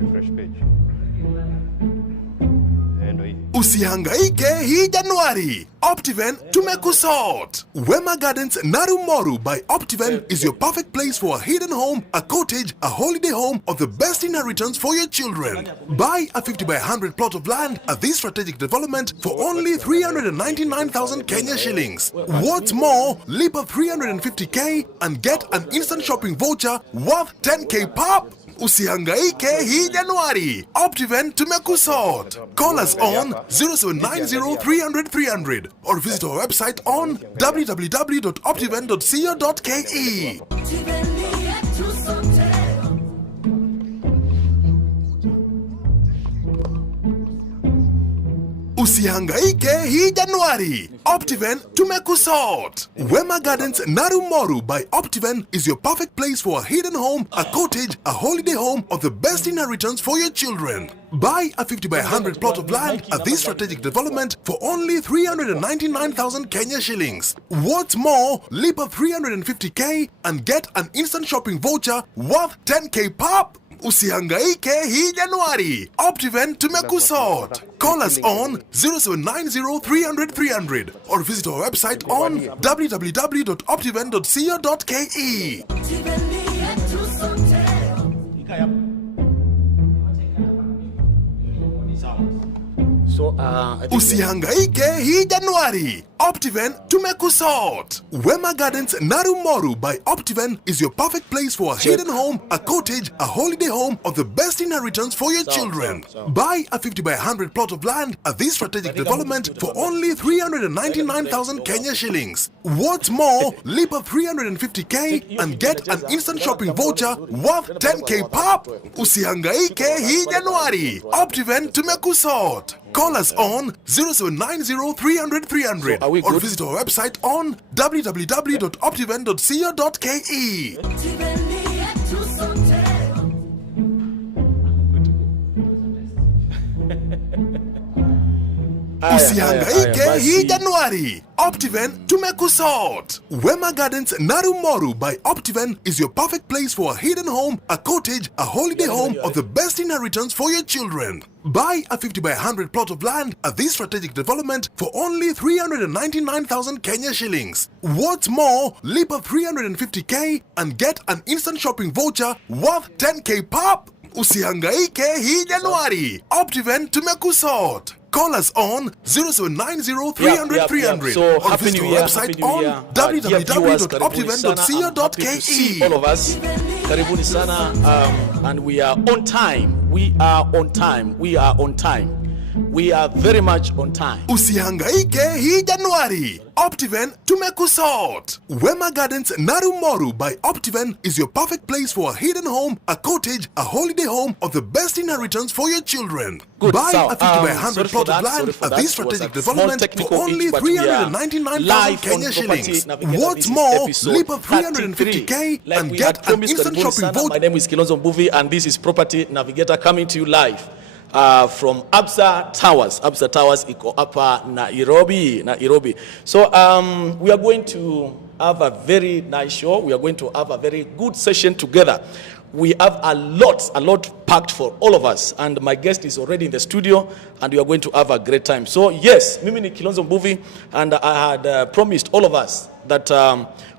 refresh page. Usihangaike hii Januari. Optiven tumekusort. Wema Gardens Narumoru by Optiven is your perfect place for a hidden home, a cottage, a holiday home, or the best inheritance for your children. Buy a 50 by 100 plot of land at this strategic development for only 399,000 Kenya shillings. What's more, leap up 350k and get an instant shopping voucher worth 10k pop. Usihangaike hii Januari. Optiven tumekusort. Call us on 0790 300 300 or visit our website on www.optiven.co.ke. Usihangaike hii Januari. Optiven tumekusort. Wema Gardens Narumoru by Optiven is your perfect place for a hidden home, a cottage, a holiday home, or the best inheritance for your children. Buy a 50 by 100 plot of land at this strategic development for only 399,000 Kenya shillings. What's more, leap up 350k and get an instant shopping voucher worth 10k pop. Usihangaike hii Januari. Optiven tumekusort. Call us on 0790 300 300 or visit our website on www.optiven.co.ke. Usihangaike hii Januari. Optiven tumekusort. Wema Gardens Narumoru by Optiven is your perfect place for a hidden home, a cottage, a holiday home, or the best inheritance for your children. Buy a 50 by 100 plot of land at this strategic development for only 399,000 Kenya shillings. What's more, leap up 350k and get an instant shopping voucher worth 10k pop. Usihangaike hii Januari. Optiven tumekusort. Call us on 0790 300 300 or visit our website on www.optiven.co.ke. Usihangaike hii Januari. Optiven tumekusort. Wema Gardens Narumoru by Optiven is your perfect place for a hidden home, a cottage, a holiday home, or the best inheritance for your children. Buy a 50 by 100 plot of land at this strategic development for only 399,000 Kenya shillings. What's more, leap up 350k and get an instant shopping voucher worth 10k pop. Usihangaike hii Januari. Optiven tumekusort. Call us on 0790 300 300 or visit our website on www.optiven.co.ke. All of us, karibuni sana, and we are on time. We are on time. We are on time. We are very much on time. Usihangaike hii Januari. Optiven tumekusort. Wema Gardens Narumoru by Optiven is your perfect place for a hidden home, a cottage, a holiday home, or the best inheritance for your children. Good. Buy So, a 50 by 100 plot of land at this strategic development for only 399,000 Kenya shillings. What's more, leap up 350k and get an instant shopping voucher. My name is Kilonzo Mbuvi, and this is Property Navigator coming to you live from Absa Towers. Absa Towers iko hapa Nairobi. So we are going to have a very nice show. We are going to have a very good session together. We have a lot packed for all of us, and my guest is already in the studio, and we are going to have a great time. So yes, mimi ni Kilonzo Mbuvi, and I had promised all of us that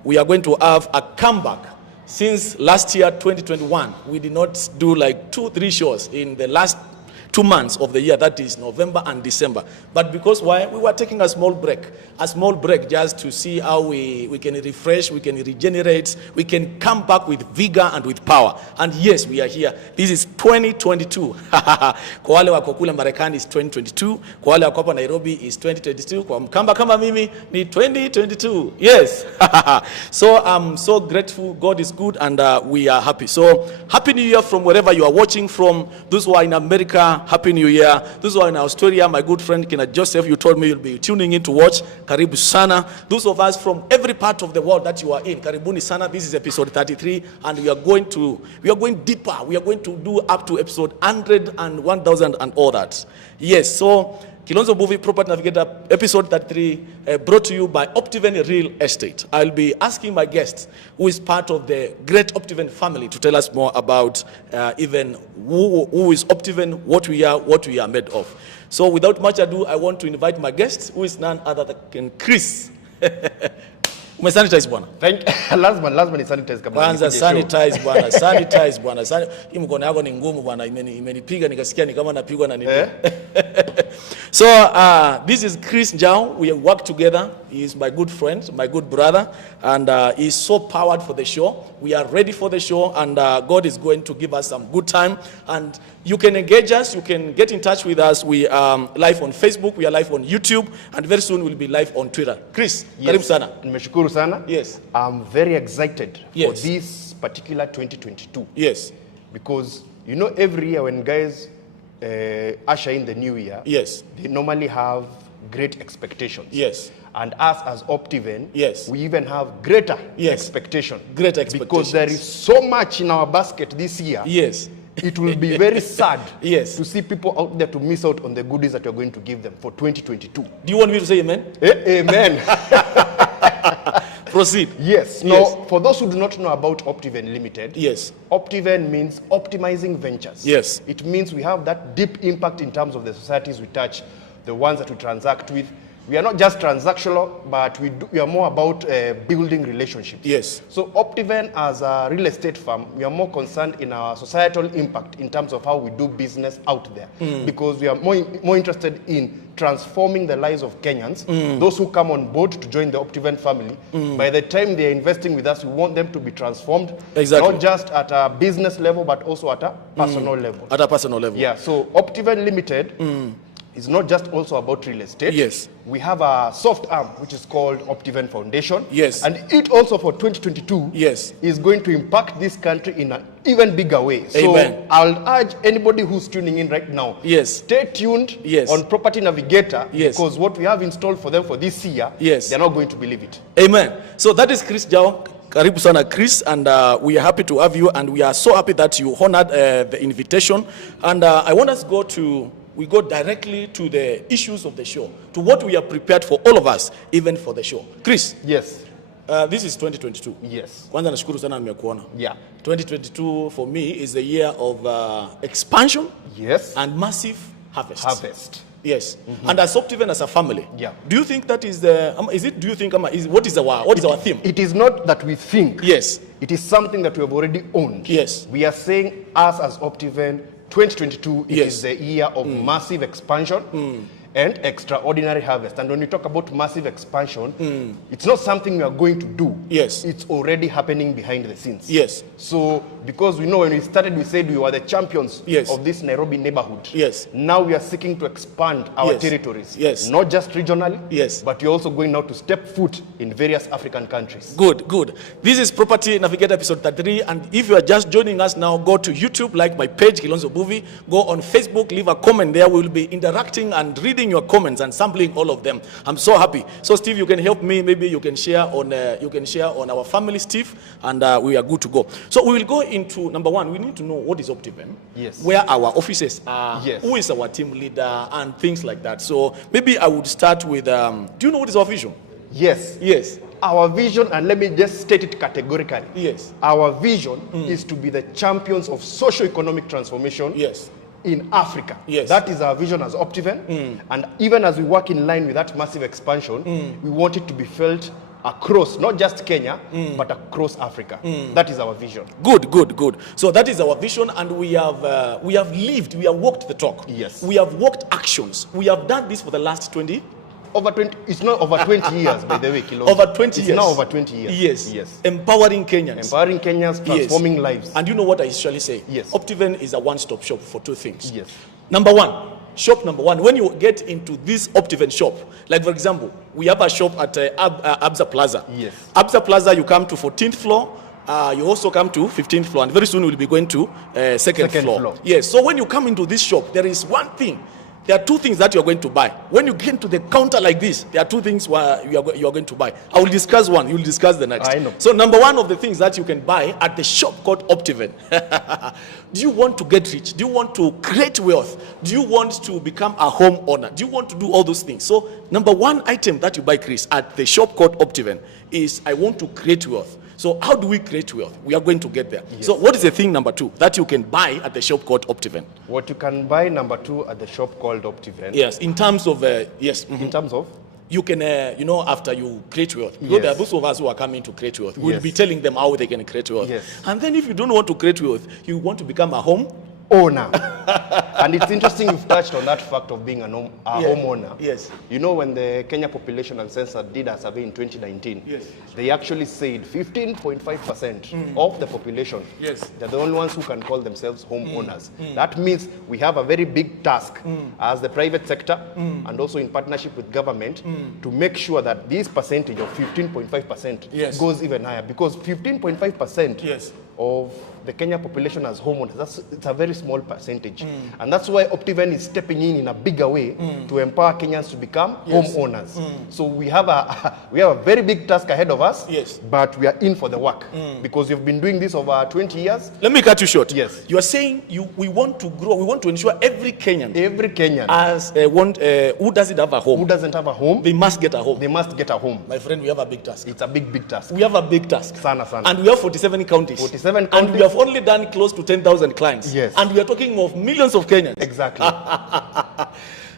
we are going to have a comeback. Since last year, 2021, we did not do like 2-3 shows in the last 2 months of the year, that is November and December. But because why? We were taking a small break just to see how we can refresh, we can regenerate, we can come back with vigor and with power. And yes, we are here. This is 2022. Kwa wale wako kule Marekani is 2022. Kwa wale wako hapa Nairobi is 2022. Kwa mkamba kama mimi ni 2022. Yes. So I'm so grateful. God is good, and we are happy. So happy New Year from wherever you are watching from. Those who are in America, happy New Year. Those who are in Australia, my good friend Kina Joseph, you told me you'll be tuning in to watch. Karibu sana. Those of us from every part of the world that you are in, karibuni sana. This is episode 33, and we are going deeper. We are going to do up to episode 100 and 1000 and all that. Yes, so Kilonzo Movie Property Navigator, episode 33, brought to you by Optiven Real Estate. I'll be asking my guest, who is part of the great Optiven family, to tell us more about even who is Optiven, what we are made of. So without much ado, I want to invite my guest, who is none other than Chris. Umesanitize bwana. Lazima ni sanitize kabla. Kwanza sanitize bwana, sanitize bwana. Hii mkono yako ni ngumu bwana, imenipiga nikasikia ni kama napigwa na nini. So this is Chris Njau. We work together. He is my good friend, my good brother, and he is so powered for the show. We are ready for the show, and God is going to give us some good time. And you can engage us. You can get in touch with us. We are live on Facebook. We are live on YouTube, and very soon we'll be live on Twitter. Chris, karibu sana. Nimeshukuru sana. Yes. I'm very excited for Yes. this particular 2022. Yes. Because you know every year when guys usher in the new year, Yes. they normally have great expectations. Yes. And us as Optiven, Yes. we even have greater Yes. expectation. Great expectations. Because there is so much in our basket this year. Yes. It will be very sad Yes. to see people out there to miss out on the goodies that we're going to give them for 2022. Do you want me to say amen? Amen. Proceed. Yes. Now, Yes. for those who do not know about Optiven Limited, Yes. Optiven means optimizing ventures. Yes. It means we have that deep impact in terms of the societies we touch, the ones that we transact with. We are not just transactional, but we are more about building relationships. Yes. So Optiven, as a real estate firm, we are more concerned in our societal impact in terms of how we do business out there. Because we are more interested in transforming the lives of Kenyans. Those who come on board to join the Optiven family, by the time they are investing with us, we want them to be transformed. Exactly. Not just at a business level, but also at a personal level. At a personal level. Yeah, so Optiven Limited is not just also about real estate. Yes. We have a soft arm, which is called Optiven Foundation. Yes. And it also for 2022 Yes. is going to impact this country in an even bigger way. So Amen. I'll urge anybody who's tuning in right now, Yes. stay tuned Yes. on Property Navigator, Yes. because what we have installed for them for this year, Yes. they're not going to believe it. Amen. So that is Chris Jao. Karibu sana Chris, and we are happy to have you, and we are so happy that you honored the invitation. And I want us we go directly to the issues of the show, to what we are prepared for, all of us, even for the show. Chris, Yes. this is 2022. Yes. Kwanza nashukuru sana nimekuona. Yeah. 2022 for me is the year of expansion Yes. and massive harvest. Harvest. Yes. And as Optiven as a family. Yeah. Do you think that is the what is our theme? It is not that we think. Yes. It is something that we have already owned. Yes. We are saying us as Optiven, 2022 it Yes. is the year of massive expansion and extraordinary harvest. And when we talk about massive expansion, it's not something we are going to do. Yes. It's already happening behind the scenes. Yes. So, because we know when we started, we said we were the champions Yes. of this Nairobi neighborhood. Yes. Now we are seeking to expand our Yes. territories. Yes. Not just regionally, Yes. but we're also going now to step foot in various African countries. Good, good. This is Property Navigator episode 33, and if you are just joining us now, go to YouTube, like my page, Kilonzo Movie. Go on Facebook, leave a comment there. We will be interacting and reading your comments and sampling all of them. I'm so happy. So Steve, you can help me. Maybe you can share on our family, Steve, and we are good to go. So we will go into number one. We need to know what is Optiven, Yes. where our offices are, Yes. who is our team leader, and things like that. So maybe I would start with, do you know what is our vision? Yes. Yes. Our vision, and let me just state it categorically. Yes. Our vision is to be the champions of socio-economic transformation Yes. in Africa. Yes. That is our vision as Optiven. And even as we work in line with that massive expansion, we want it to be felt across, not just Kenya, but across Africa. That is our vision. Good, good, good. So that is our vision, and we have lived, we have walked the talk. Yes. We have walked actions. We have done this for the last 20. Over 20, it's not over 20 years, by the way, Kilo. Over 20 years. It's now over 20 years. Yes. Yes. Empowering Kenyans. Empowering Kenyans, transforming Yes. lives. And you know what I usually say? Yes. Optiven is a one-stop shop for two things. Yes. Number one, shop number one. When you get into this Optiven shop, like for example, we have a shop at Absa Plaza. Yes. Absa Plaza, you come to 14th floor. You also come to 15th floor, and very soon we'll be going to second floor. floor. Yes. So when you come into this shop, there is one thing there are two things that you are going to buy. When you get to the counter like this, there are two things where you are going to buy. I will discuss one, you will discuss the next. I know. So number one of the things that you can buy at the shop called Optiven. Do you want to get rich? Do you want to create wealth? Do you want to become a homeowner? Do you want to do all those things? So number one item that you buy, Chris, at the shop called Optiven is I want to create wealth. So how do we create wealth? We are going to get there. Yes. So what is the thing number two that you can buy at the shop called Optiven? What you can buy number two at the shop called Optiven. Yes, in terms of, yes. In terms of? You can, after you create wealth, because Yes. there are those of us who are coming to create wealth. We'll Yes. be telling them how they can create wealth. Yes. And then if you don't want to create wealth, you want to become a home Owner. And it's interesting you've touched on that fact of being a homeowner. Yes. You know, when the Kenya Population and Census did a survey in 2019, Yes. they actually said 15.5% of the population, Yes. they're the only ones who can call themselves homeowners. That means we have a very big task as the private sector and also in partnership with government to make sure that this percentage of 15.5% Yes. goes even higher, because 15.5% Yes. of the Kenya population as homeowners, it's a very small percentage. And that's why Optiven is stepping in a bigger way to empower Kenyans to become homeowners. So we have a very big task ahead of us, Yes. but we are in for the work because we've been doing this over 20 years. Let me cut you short. Yes. You are saying we want to grow, we want to ensure every Kenyan Every Kenyan who doesn't have a home, who doesn't have a home, they must get a home. they must get a home. My friend, we have a big task. It's a big task. We have a big task. Sana, sana. And we have 47 counties. 47 And we counties. have only done close to 10,000 clients. Yes. And we are talking of millions of Kenyans. Exactly.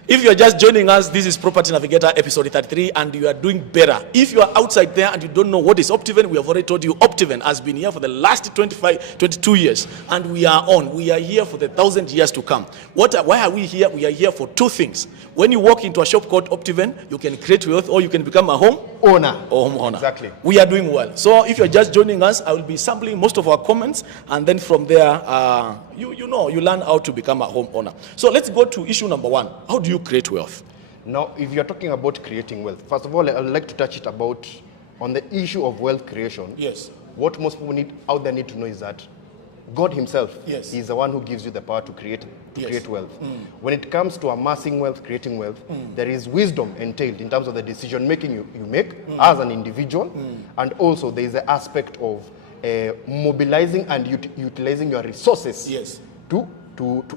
If you are just joining us, this is Property Navigator episode 33, and you are doing better. If you are outside there and you don't know what is Optiven, we have already told you Optiven has been here for the last 22 years, and we are on. We are here for the 1,000 years to come. Why are we here? We are here for two things. When you walk into a shop called Optiven, you can create wealth or you can become a home Owner. or homeowner. Exactly. We are doing well. So if you're just joining us, I will be sampling most of our comments, and then from there, you learn how to become a homeowner. So let's go to issue number one. How do you create wealth? Now, if you're talking about creating wealth, first of all, I'd like to touch it about on the issue of wealth creation. Yes. What most people out there need to know is that God himself Yes. is the one who gives you the power to create Yes. wealth. When it comes to amassing wealth, creating wealth, there is wisdom entailed in terms of the decision making you make as an individual, and also there is the aspect of mobilizing and utilizing your resources Yes. to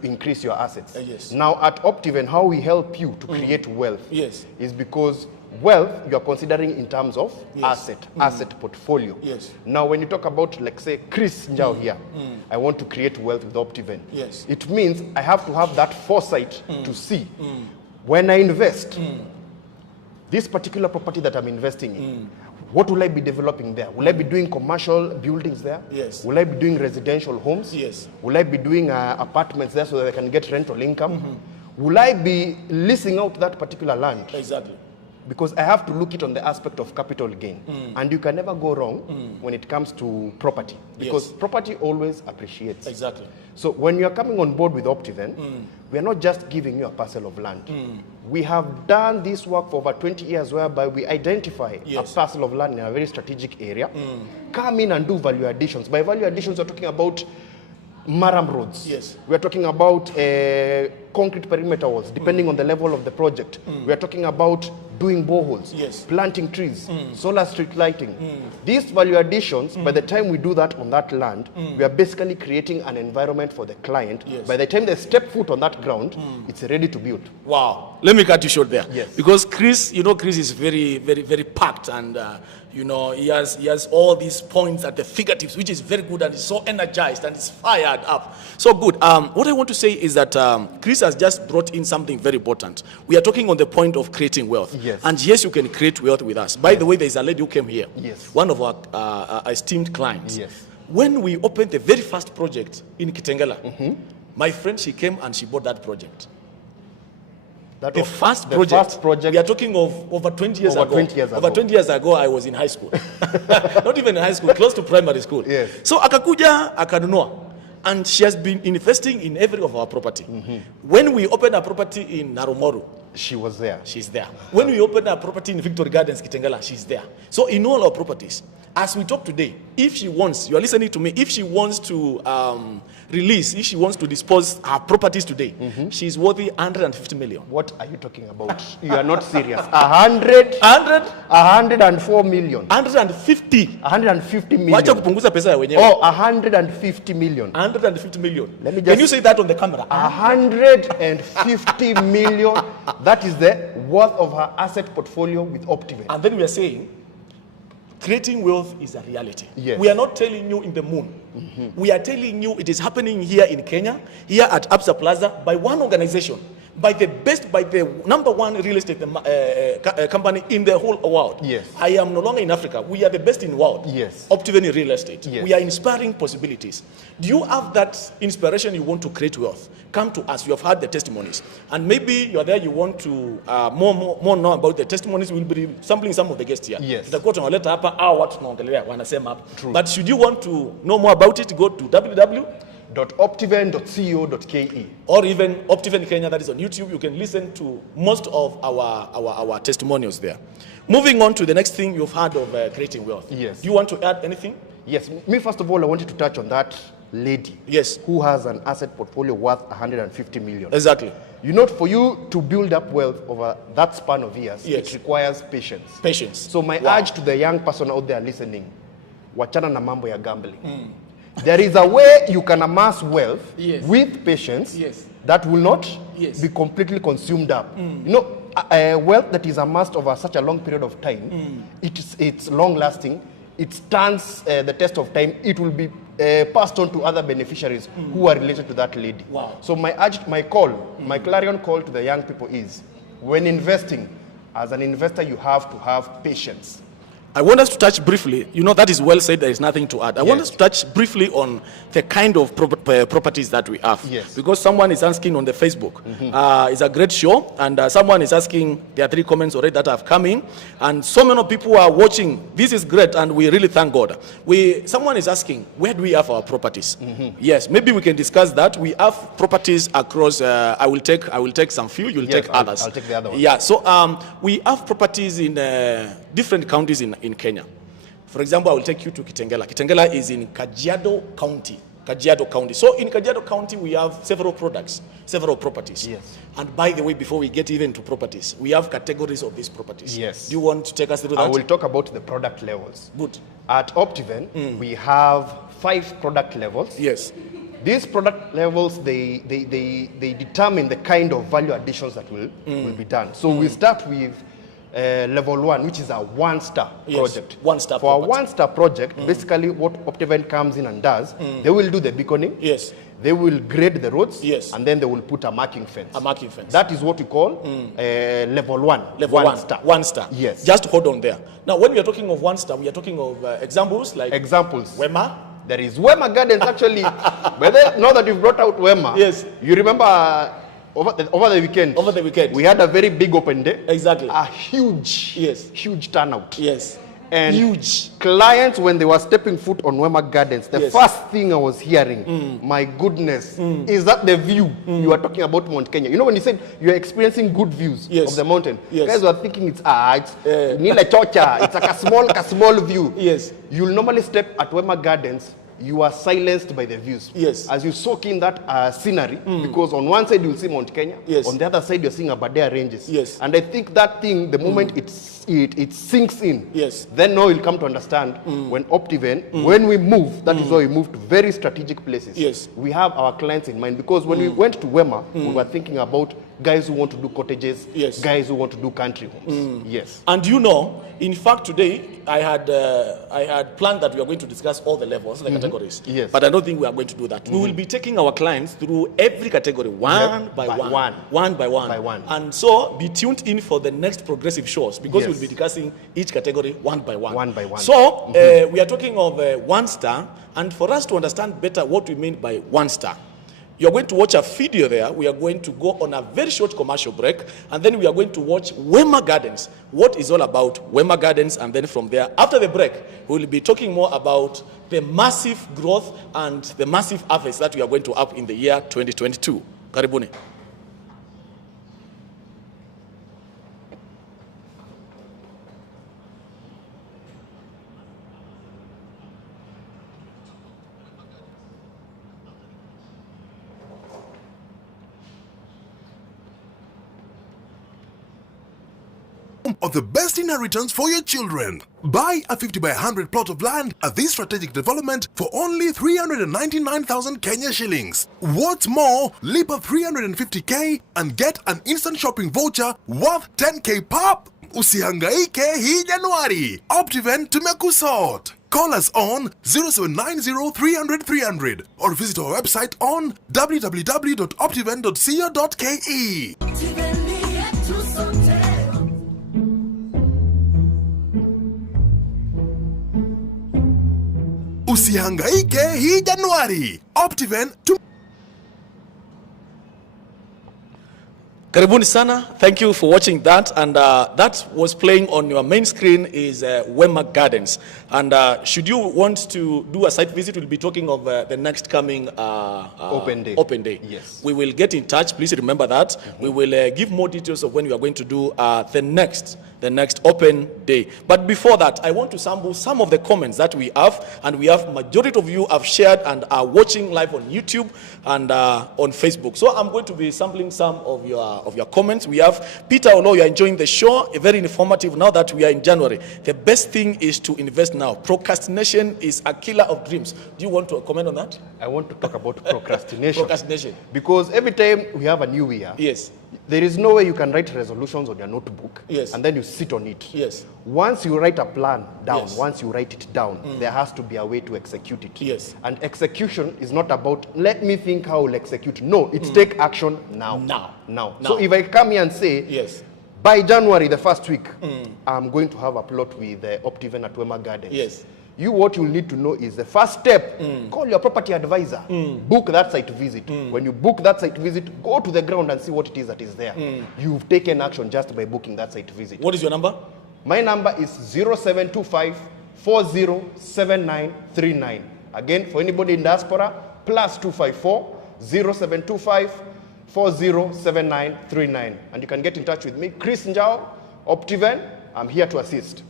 increase your assets. Yes. Now at Optiven, how we help you to create wealth Yes. is because wealth you are considering in terms of Yes. asset portfolio. Yes. Now when you talk about, like, say, Chris Njao here, I want to create wealth with Optiven. Yes. It means I have to have that foresight to see when I invest this particular property that I'm investing in, what will I be developing there? Will I be doing commercial buildings there? Yes. Will I be doing residential homes? Yes. Will I be doing apartments there so that I can get rental income? Will I be leasing out that particular land? Exactly. Because I have to look it on the aspect of capital gain. And you can never go wrong when it comes to property, because Yes. property always appreciates. Exactly. So when you're coming on board with Optiven, we are not just giving you a parcel of land. We have done this work for over 20 years whereby we identify Yes. a parcel of land in a very strategic area, come in and do value additions. By value additions, we're talking about Maram roads. Yes. We're talking about concrete perimeter walls, depending on the level of the project. We're talking about doing boreholes, Yes. planting trees, solar street lighting. These value additions, by the time we do that on that land, we are basically creating an environment for the client. Yes. By the time they step foot on that ground, it's ready to build. Wow. Let me cut you short there. Yes. Because Chris is very, very, very packed, and he has all these points at the fingertips, which is very good, and is so energized and is fired up. So good. What I want to say is that Chris has just brought in something very important. We are talking on the point of creating wealth. Yes. And yes, you can create wealth with us. By the way, there is a lady who came here. Yes. One of our esteemed clients. Yes. When we opened the very first project in Kitengela, my friend, she came and she bought that project. That The was first the project, first project. we are talking of over 20 years Over ago. 20 years Over ago. 20 years ago, I was in high school. Not even in high school, close to primary school. Yes. So akakuja, akanunua. And she has been investing in every of our property. When we opened a property in Narumoru, She was there. she's there. When we opened a property in Victory Gardens, Kitengela, she's there. So in all our properties, As we talk today, if she wants, you are listening to me, if she wants to release, if she wants to dispose her properties today, she's worthy 150 million. What are you talking about? You are not serious. 104 million. 150. 150 Wacha million. kupunguza pesa ya wenyewe. Oh, 150 million. 150 million. Let me Can just- you say that on the camera? 150 million. That is the worth of her asset portfolio with Optiven. And then we are saying, creating wealth is a reality. Yes. We are not telling you in the moon. We are telling you it is happening here in Kenya, here at Absa Plaza, by one organization, by the number one real estate company in the whole world. Yes. I am no longer in Africa. We are the best in the world. Yes. Optiven real estate. Yes. We are inspiring possibilities. Do you have that inspiration you want to create wealth? Come to us. You have heard the testimonies. And maybe you are there, you want to more know about the testimonies. We'll be sampling some of the guests here. Yes. Tutakuwa tunawaleta hapa au watu tunaongelea wanasema hapa. But should you want to know more about it, go to .optiven.co.ke. or even Optiven Kenya, that is on YouTube. You can listen to most of our testimonials there. Moving on to the next thing, you've heard of creating wealth. Yes. Do you want to add anything? Yes, me first of all, I wanted to touch on that lady. Yes. Who has an asset portfolio worth 150 million. Exactly. You know, for you to build up wealth over that span of years, Yes. it requires patience. Patience. So my Wow. urge to the young person out there listening, wachana na mambo ya gambling. There is a way you can amass wealth Yes. with patience Yes. that will not Yes. be completely consumed up. You know, wealth that is amassed over such a long period of time, it's long lasting, it stands the test of time, it will be passed on to other beneficiaries who are related to that lady. Wow. So my clarion call to the young people is, when investing, as an investor, you have to have patience. I want us to touch briefly, you know, that is well said, there is nothing to add. I want Yes. us to touch briefly on the kind of properties that we have. Yes. Because someone is asking on the Facebook. It's a great show, and someone is asking, there are 3 comments already that have come in, and so many people are watching. This is great, and we really thank God. Someone is asking, where do we have our properties? Yes, maybe we can discuss that. We have properties across, I will take some few, you'll Yes, take I'll- others. I'll take the other one. Yeah, so we have properties in different counties in Kenya. For example, I will take you to Kitengela. Kitengela is in Kajiado County. Kajiado County. So in Kajiado County, we have several properties. Yes. And by the way, before we get even to properties, we have categories of these properties. Yes. Do you want to take us through I that? will talk about the product levels. Good. At Optiven, we have 5 product levels. Yes. These product levels, they determine the kind of value additions that will be done. So we start with level 1, which is a one-star Yes, project. one-star For property. a one-star project, basically what Optiven comes in and does, they will do the beaconing, Yes. they will grade the roads, Yes. and then they will put a marking fence. A marking fence. That is what we call level 1. Level one star. One star. Yes. Just hold on there. Now, when we are talking of one star, we are talking of examples like Examples. Wema. There is Wema Gardens actually. But then, now that you've brought out Wema, Yes. you remember over the weekend. Over the weekend. we had a very big open day. Exactly. A huge, Yes. huge turnout. Yes. And Huge. clients, when they were stepping foot on Wema Gardens, the Yes. first thing I was hearing, my goodness, is that the view you are talking about Mount Kenya. You know, when you said you're experiencing good views Yes. of the mountain, Yes. guys were thinking it's Nile Chocha, it's like a small view. Yes. You'll normally step at Wema Gardens, you are silenced by the views. Yes. As you soak in that scenery, because on one side you'll see Mount Kenya, Yes. on the other side you're seeing Aberdare Ranges. Yes. And I think that thing, the moment it sinks in, Yes. then now you'll come to understand when Optiven, when we move, that is why we move to very strategic places. Yes. We have our clients in mind, because when we went to Wema, we were thinking about guys who want to do cottages, Yes. guys who want to do country homes. Yes. And you know, in fact, today I had planned that we are going to discuss all the levels, the categories. Yes. But I don't think we are going to do that. We will be taking our clients through every category, one by one. And so be tuned in for the next progressive shows, because Yes. we'll be discussing each category one by one. One by one. So we are talking of one star, and for us to understand better what we mean by one star, you're going to watch a video there. We are going to go on a very short commercial break, and then we are going to watch Wema Gardens, what is all about Wema Gardens, and then from there, after the break, we will be talking more about the massive growth and the massive harvest that we are going to have in the year 2022. Karibuni. home or the best inheritance for your children. Buy a 50 by 100 plot of land at this strategic development for only 399,000 Kenya shillings. What's more, leap up 350k and get an instant shopping voucher worth 10k pop. Usihangaike hii Januari. Optiven tumekusort. Call us on 0790 300 300 or visit our website on www.optiven.co.ke. Usihangaike hii Januari. Optiven Karibuni sana. Thank you for watching that. And that was playing on your main screen is Wema Gardens. And should you want to do a site visit, we'll be talking of the next coming Open day. Open day. Yes. We will get in touch. Please remember that. We will give more details of when we are going to do the next open day. But before that, I want to sample some of the comments that we have, and we have majority of you have shared and are watching live on YouTube and on Facebook. So I'm going to be sampling some of your comments. We have Peter Olo, you are enjoying the show, very informative. Now that we are in January, the best thing is to invest now. Procrastination is a killer of dreams. Do you want to comment on that? I want to talk about procrastination. Procrastination. Because every time we have a new year, Yes. there is no way you can write resolutions on your notebook, Yes. and then you sit on it. Yes. Once you write a plan down, Yes. once you write it down, there has to be a way to execute it. Yes. And execution is not about, let me think how I'll execute. No, it's take action now. Now. So if I come here and say, Yes. by January, the first week, I'm going to have a plot with Optiven at Wema Gardens. Yes. What you'll need to know is the first step, call your property advisor, book that site visit. When you book that site visit, go to the ground and see what it is that is there. You've taken action just by booking that site visit. What is your number? My number is 0725 407939. Again, for anybody in diaspora, plus 254 0725 407939. And you can get in touch with me, Chris Njao, Optiven. I'm here to assist.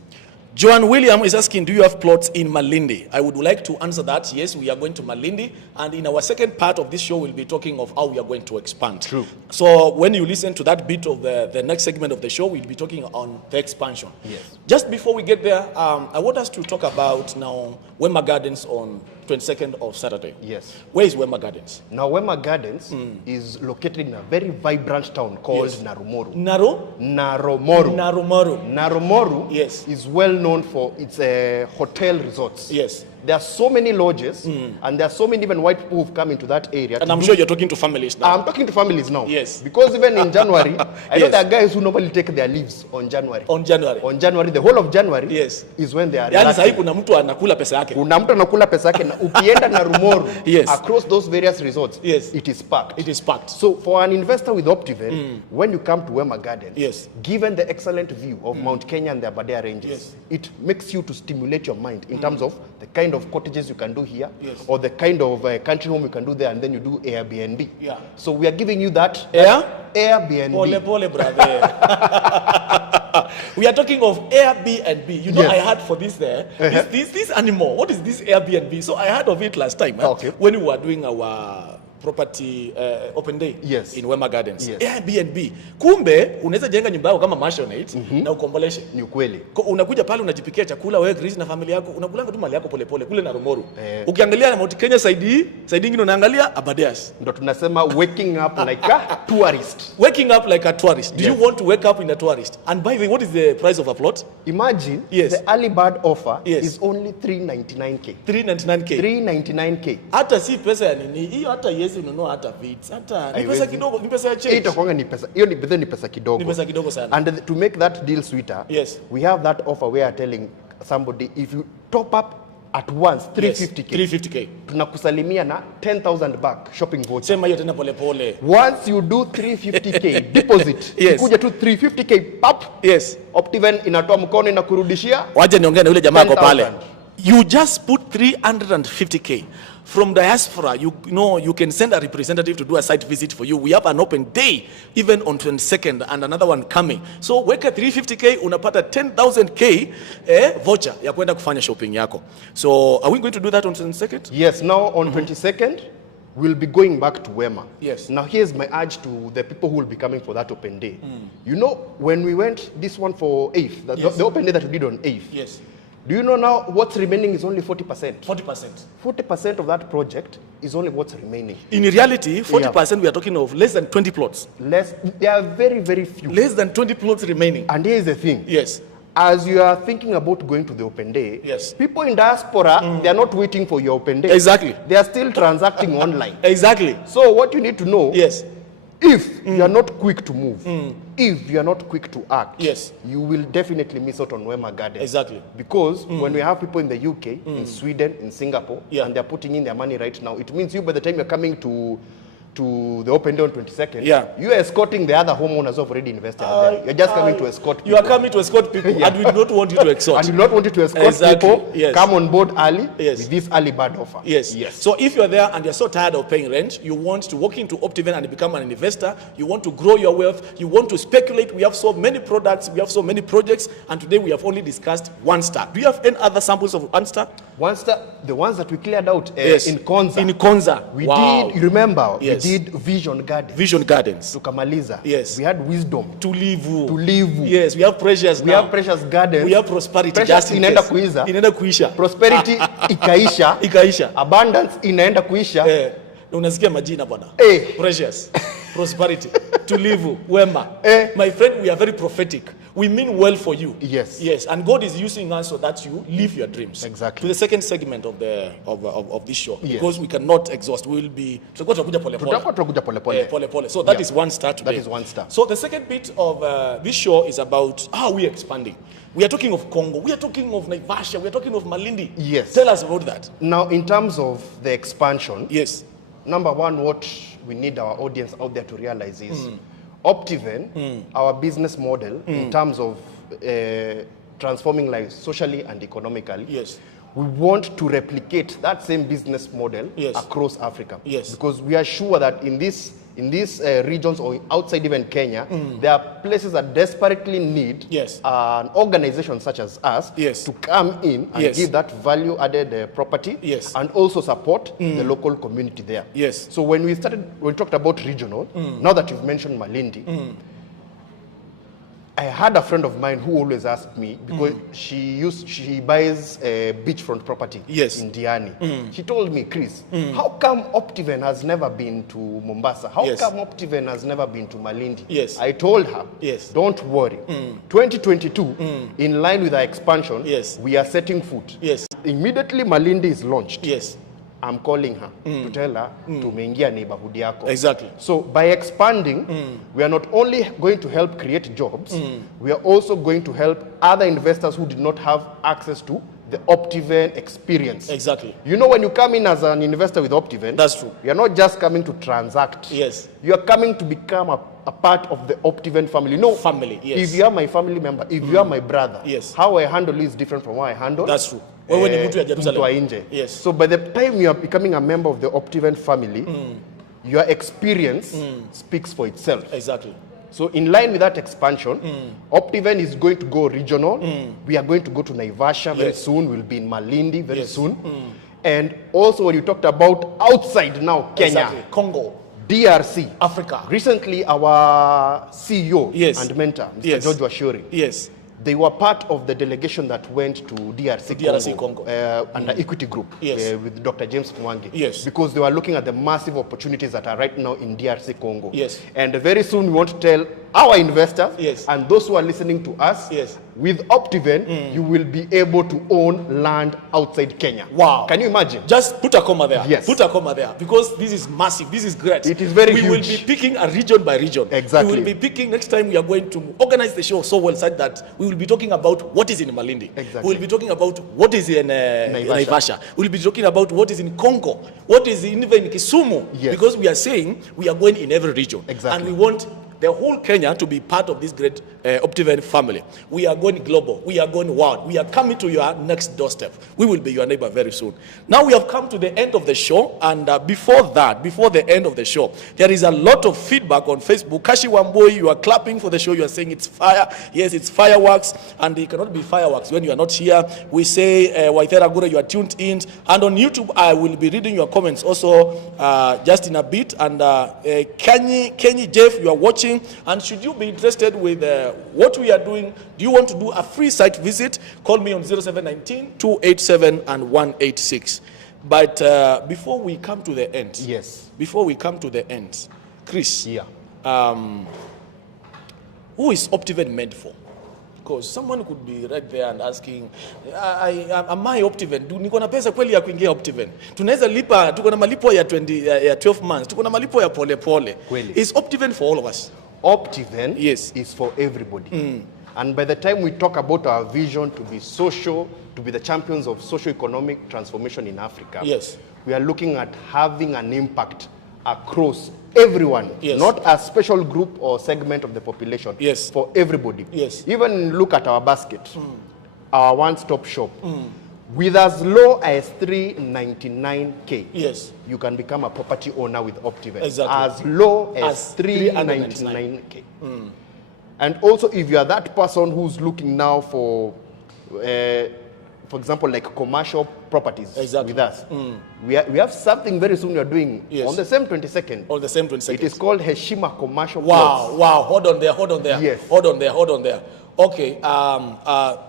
Joan William is asking, do you have plots in Malindi? I would like to answer that. Yes, we are going to Malindi. And in our second part of this show, we'll be talking of how we are going to expand. True. So when you listen to that bit of the next segment of the show, we'll be talking on the expansion. Yes. Just before we get there, I want us to talk about now Wema Gardens on 22nd of Saturday. Yes. Where is Wema Gardens? Now, Wema Gardens is located in a very vibrant town called Narumoru. Narumoru. Narumoru Yes. is well known for its hotel resorts. Yes. There are so many lodges, and there are so many even white people who've come into that area. And I'm sure you're talking to families now. I'm talking to families now. Yes. Because even in January, I know Yes. there are guys who normally take their leaves on January. On January. On January, the whole of January Yes. is when they are Yani relaxing. sahi kuna mtu anakula pesa yake. Kuna mtu anakula pesa yake na ukienda Narumoru, Yes. across those various resorts, Yes. it is packed. It is packed. So for an investor with Optiven, when you come to Wema Gardens, Yes. given the excellent view of Mount Kenya and the Aberdare ranges, Yes. it makes you to stimulate your mind in terms of the kind of cottages you can do here, Yes. or the kind of country home you can do there, and then you do Airbnb. Yeah. So we are giving you that Airbnb. Pole, brother. We are talking of Airbnb. You know, Yes. I heard for this there. This animal. What is this Airbnb? So I heard of it last time Okay. when we were doing our property open day Yes. in Wema Gardens. Yes. Airbnb. Kumbe unaweza jenga nyumba yako kama mansionette na ukomboleshe. Ni ukweli. Unakuja pale unajipikia chakula wewe Chris na familia yako, unakulanga tu mali yako polepole kule Narumoru. Ukiangalia na Mount Kenya side nyingine unaangalia Aberdares. Ndo tunasema waking up like a tourist. Waking up like a tourist. Do Yes. you want to wake up in a tourist? And by the way, what is the price of a plot? Imagine Yes. the early bird offer Yes. is only 399k. 399k. 399k. Hata si pesa ya nini. Hiyo hata Yesu ununua hata vids. Hata ni pesa Haiwezi. kidogo, ni pesa ya Hii change. itakuwa ni pesa. Hiyo ni bedhe ni pesa kidogo. Ni pesa kidogo sana. And to make that deal sweeter, Yes. we have that offer where we are telling somebody if you top up at once 350k. 350k. Tunakusalimia na 10,000 back shopping voucher. Sema hiyo tena polepole. Once you do 350k deposit, Yes. kuja tu 350k pap. Yes. Optiven inatoa mkono inakurudishia. Waje niongee na yule jamaa ako pale. 10,000. You just put 350k. From diaspora, you know, you can send a representative to do a site visit for you. We have an open day, even on 22nd, and another one coming. So weka 350k, unapata 10,000k voucher ya kwenda kufanya shopping yako. So are we going to do that on 22nd? Yes, now on 22nd, we'll be going back to Wema. Yes. Now here's my urge to the people who will be coming for that open day. You know, when we went this one for 8th, the open day that we did on 8th. Yes. Do you know now what's remaining is only 40%? 40%. 40% of that project is only what's remaining. In reality, 40% we are talking of less than 20 plots. There are very, very few. Less than 20 plots remaining. And here's the thing. Yes. As you are thinking about going to the open day, yes, people in diaspora, they are not waiting for your open day. Exactly. They are still transacting online. Exactly. So what you need to know, yes, if you are not quick to move, if you are not quick to act, yes, you will definitely miss out on Wema Gardens. Exactly. Because when we have people in the UK, in Sweden, in Singapore, and they're putting in their money right now, it means you, by the time you're coming to the open day on 22nd, you are escorting the other homeowners who have already invested there. You're just coming to escort people. You are coming to escort people, and we do not want you to escort. And we do not want you to escort people. Yes. Come on board early with this early bird offer. Yes. Yes. So if you're there and you're so tired of paying rent, you want to walk into Optiven and become an investor, you want to grow your wealth, you want to speculate. We have so many products, we have so many projects, and today we have only discussed One Star. Do you have any other samples of One Star? One Star, the ones that we cleared out in Konza. In Konza. We did, you remember, yes, we did Vision Gardens. Vision Gardens. Tukamaliza. Yes. We had Wisdom. Tulivu. Yes, we have Precious now. We have Precious Gardens. We have Prosperity. Precious inaenda kuisha. Inaenda kuisha. Prosperity ikaisha. Ikaisha. Abundance inaenda kuisha. Unasikia majina bwana. Precious. Prosperity. Tulivu. Wema. My friend, we are very prophetic. We mean well for you. Yes. Yes. And God is using us so that you live your dreams. Exactly. To the second segment of this show. Yes. Because we cannot exhaust. We will be pole pole. So that is One Star today. That is One Star. So the second bit of this show is about how we are expanding. We are talking of Congo. We are talking of Naivasha. We are talking of Malindi. Yes. Tell us about that. Now, in terms of the expansion, yes, number one, what we need our audience out there to realize is Optiven, our business model, in terms of transforming lives socially and economically, yes, we want to replicate that same business model across Africa. Yes. Because we are sure that in these regions or outside even Kenya, there are places that desperately need an organization such as us to come in and give that value-added property and also support the local community there. Yes. So when we talked about regional, now that you've mentioned Malindi, I had a friend of mine who always asked me, because she buys a beachfront property in Diani. She told me, Chris, how come Optiven has never been to Mombasa? How come Optiven has never been to Malindi? Yes. I told her, don't worry. 2022, in line with our expansion, we are setting foot. Yes. Immediately Malindi is launched. Yes. I'm calling her to tell her tumeingia neighborhood yako. Exactly. So by expanding, we are not only going to help create jobs, we are also going to help other investors who did not have access to the Optiven experience. Exactly. You know, when you come in as an investor with Optiven, that's true. You are not just coming to transact. Yes. You are coming to become a part of the Optiven family. You know, family. Yes. If you are my family member, if you are my brother, how I handle you is different from how I handle. That's true. Yes. So by the time you are becoming a member of the Optiven family, your experience speaks for itself. Exactly. So in line with that expansion, Optiven is going to go regional. We are going to go to Naivasha very soon. We'll be in Malindi very soon. And also when you talked about outside now, Kenya, Congo, DRC, Africa. Recently our CEO and mentor, Mr. George Washuri, they were part of the delegation that went to DRC Congo. Under Equity Group with Dr. James Mwangi. Because they were looking at the massive opportunities that are right now in DRC Congo. And very soon we want to tell our investors and those who are listening to us, with Optiven, you will be able to own land outside Kenya. Wow. Can you imagine? Just put a comma there. Yes. Put a comma there. Because this is massive. This is great. It is very huge. We will be picking a region by region. Exactly. We will be picking, next time we are going to organize the show so well such that we will be talking about what is in Malindi. Exactly. We will be talking about what is in Naivasha. We will be talking about what is in Congo. What is even in Kisumu. Because we are saying we are going in every region. Exactly. And we want the whole Kenya to be part of this great Optiven family. We are going global. We are going world. We are coming to your next doorstep. We will be your neighbor very soon. Now we have come to the end of the show, and before the end of the show, there is a lot of feedback on Facebook. Kashi Wamboi, you are clapping for the show. You are saying it's fire. Yes, it's fireworks, and it cannot be fireworks when you are not here. We say, Waithera Gure, you are tuned in. And on YouTube, I will be reading your comments also just in a bit. And Kenny Jeff, you are watching. And should you be interested with what we are doing, do you want to do a free site visit? Call me on 0719-287-186. But before we come to the end, Chris, who is Optiven meant for? Because someone could be right there and asking, am I Optiven? Niko na pesa kweli ya kuingia Optiven? Tunaweza lipa, tuko na malipo ya 12 months, tuko na malipo ya pole pole. Is Optiven for all of us? Optiven is for everybody. And by the time we talk about our vision to be social, to be the champions of socio-economic transformation in Africa, we are looking at having an impact across everyone, not a special group or segment of the population, for everybody. Even look at our basket, our one-stop shop. With as low as 399K, you can become a property owner with Optiven. As low as 399K. And also, if you are that person who's looking now for example, like commercial properties with us, we have something very soon we are doing on the same 22nd. On the same 22nd. It is called Heshima Commercial Plots. Wow. Hold on there. Yes. Hold on there. Okay,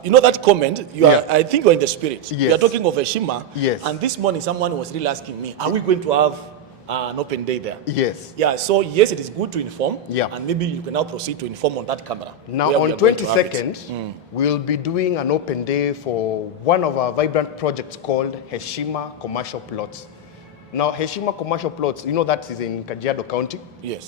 you know that comment, I think you're in the spirit. You are talking of Heshima. And this morning, someone was really asking me, are we going to have an open day there? So yes, it is good to inform, and maybe you can now proceed to inform on that camera. Now on 22nd, we'll be doing an open day for one of our vibrant projects called Heshima Commercial Plots. Now Heshima Commercial Plots, you know that is in Kajiado County.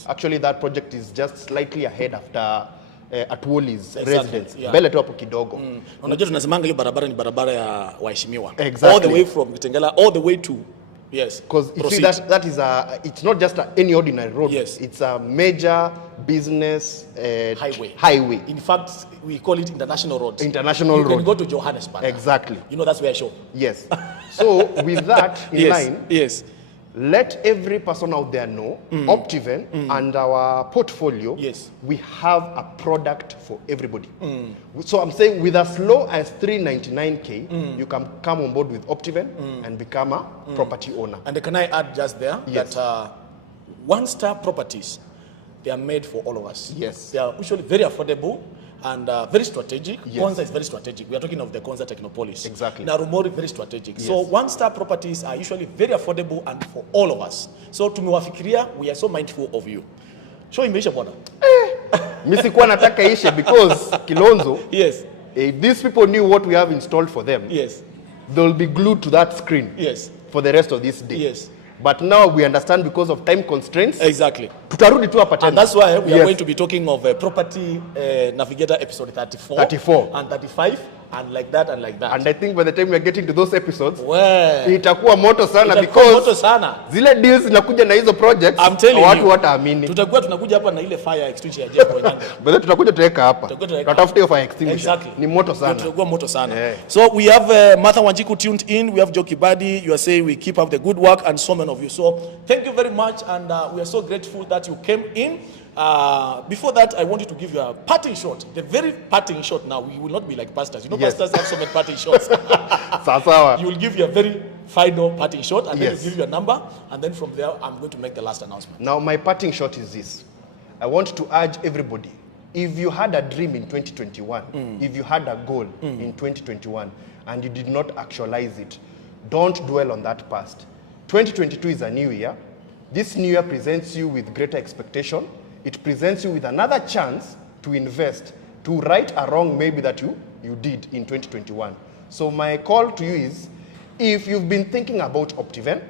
Actually, that project is just slightly ahead after at Woli's residence. Mbele tu hapo kidogo. Unajua tunasemanga hiyo barabara ni barabara ya waheshimiwa. Exactly. All the way from Kitengela all the way to because you see that is it's not just any ordinary road. It's a major business highway. In fact, we call it international road. You can go to Johannesburg. Exactly. You know that's where I show. So with that in mind, let every person out there know, Optiven and our portfolio, we have a product for everybody. So I'm saying with as low as 399K, you can come on board with Optiven and become a property owner. And can I add just there that one-star properties, they are made for all of us. They are usually very affordable and very strategic. Konza is very strategic. We are talking of the Konza Technopolis. Narumori, very strategic. So one-star properties are usually very affordable and for all of us. So tumewafikiria, we are so mindful of you. Show imeisha bwana. Misikuwa nataka ishe because Kilonzo, if these people knew what we have installed for them, they'll be glued to that screen for the rest of this day. But now we understand because of time constraints. Tutarudi tu hapa tena. And that's why we are going to be talking of Property Navigator episode 34 and 35 and like that and like that. And I think by the time we are getting to those episodes, itakuwa moto sana because zile deals zinakuja na hizo projects, watu wataamini. Tutakuwa tunakuja hapa na ile fire extinguisher ya Jeff Wanyanga. Bado tutakuja tuweka hapa. Tutafuta hiyo fire extinguisher. Ni moto sana. Tutakuwa moto sana. So we have Martha Wanjiku tuned in, we have Joki Badi, you are saying we keep up the good work and so many of you. So thank you very much and we are so grateful that you came in. Before that, I want you to give you a parting shot. The very parting shot now. We will not be like pastors. You know, pastors have so many parting shots. You will give you a very final parting shot, and then you give you a number, and then from there, I'm going to make the last announcement. Now, my parting shot is this. I want to urge everybody, if you had a dream in 2021, if you had a goal in 2021, and you did not actualize it, don't dwell on that past. 2022 is a new year. This new year presents you with greater expectation. It presents you with another chance to invest, to right a wrong maybe that you did in 2021. So my call to you is, if you've been thinking about Optiven,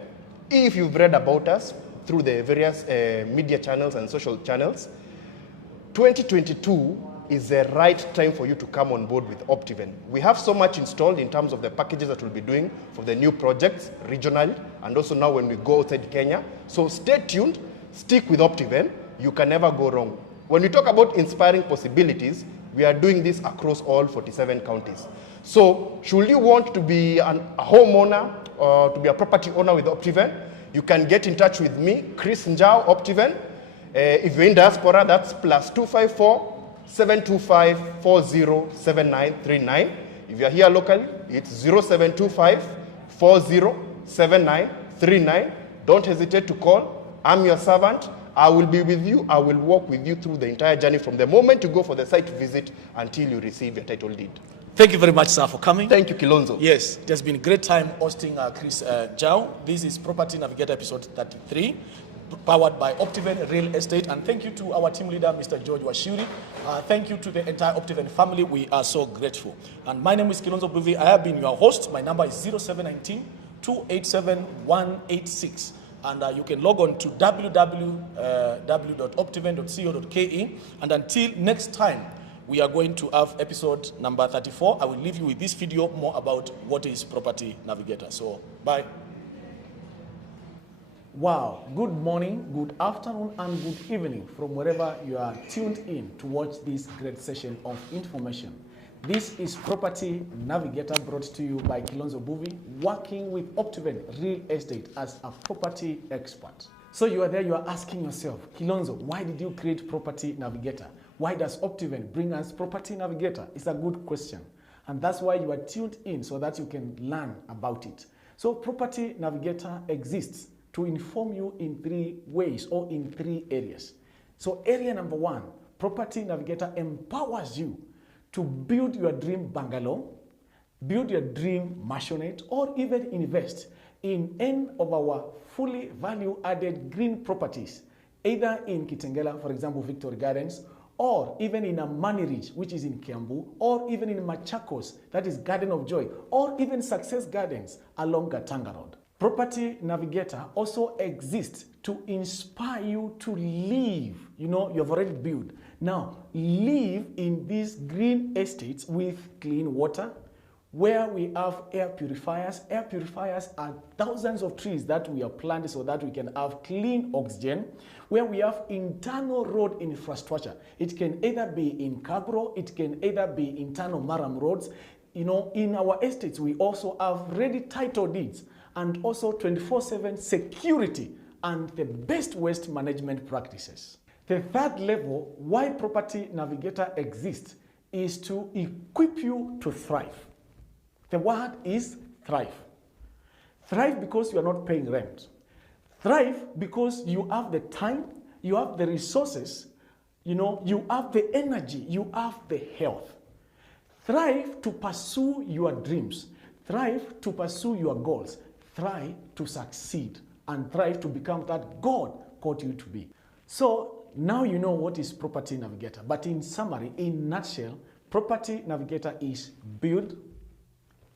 if you've read about us through the various media channels and social channels, 2022 is the right time for you to come on board with Optiven. We have so much installed in terms of the packages that we'll be doing for the new projects regionally, and also now when we go outside Kenya. So stay tuned, stick with Optiven. You can never go wrong. When we talk about inspiring possibilities, we are doing this across all 47 counties. So, should you want to be a homeowner or to be a property owner with Optiven, you can get in touch with me, Chris Njao, Optiven. If you're in diaspora, that's +254 725 407939. If you're here locally, it's 0725 407939. Don't hesitate to call. I'm your servant. I will be with you. I will walk with you through the entire journey from the moment you go for the site visit until you receive your title deed. Thank you very much, sir, for coming. Thank you, Kilonzo. Yes, it has been a great time hosting Chris Jao. This is Property Navigator episode 33, powered by Optiven Real Estate. And thank you to our team leader, Mr. George Washiri. Thank you to the entire Optiven family. We are so grateful. And my name is Kilonzo Buvi. I have been your host. My number is 0719 287 186. And you can log on to www.optiven.co.ke. And until next time, we are going to have episode number 34. I will leave you with this video more about what is Property Navigator. So, bye. Wow, good morning, good afternoon, and good evening from wherever you are tuned in to watch this great session of information. This is Property Navigator, brought to you by Kilonzo Buvi, working with Optiven Real Estate as a property expert. So you are there, you are asking yourself, Kilonzo, why did you create Property Navigator? Why does Optiven bring us Property Navigator? It's a good question. And that's why you are tuned in, so that you can learn about it. So Property Navigator exists to inform you in 3 ways or in 3 areas. So area number 1, Property Navigator empowers you to build your dream bungalow, build your dream mansionette, or even invest in any of our fully value-added green properties, either in Kitengela, for example, Victory Gardens, or even in Amani Ridge, which is in Kiambu, or even in Machakos, that is Garden of Joy, or even Success Gardens along Gatanga Road. Property Navigator also exists to inspire you to live. You know, you've already built. Now, live in these green estates with clean water, where we have air purifiers. Air purifiers are thousands of trees that we have planted so that we can have clean oxygen, where we have internal road infrastructure. It can either be in Cabro, it can either be internal Maram roads. You know, in our estates, we also have ready title deeds and also 24/7 security and the best waste management practices. The third level, why Property Navigator exists, is to equip you to thrive. The word is thrive. Thrive because you are not paying rent. Thrive because you have the time, you have the resources, you know, you have the energy, you have the health. Thrive to pursue your dreams. Thrive to pursue your goals. Thrive to succeed, and thrive to become that God called you to be. So now you know what is Property Navigator. But in summary, in nutshell, Property Navigator is build,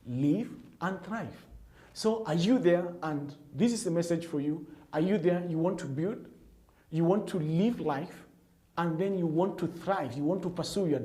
live, and thrive. So are you there? And this is the message for you. Are you there? You want to build, you want to live life, and then you want to thrive. You want to pursue your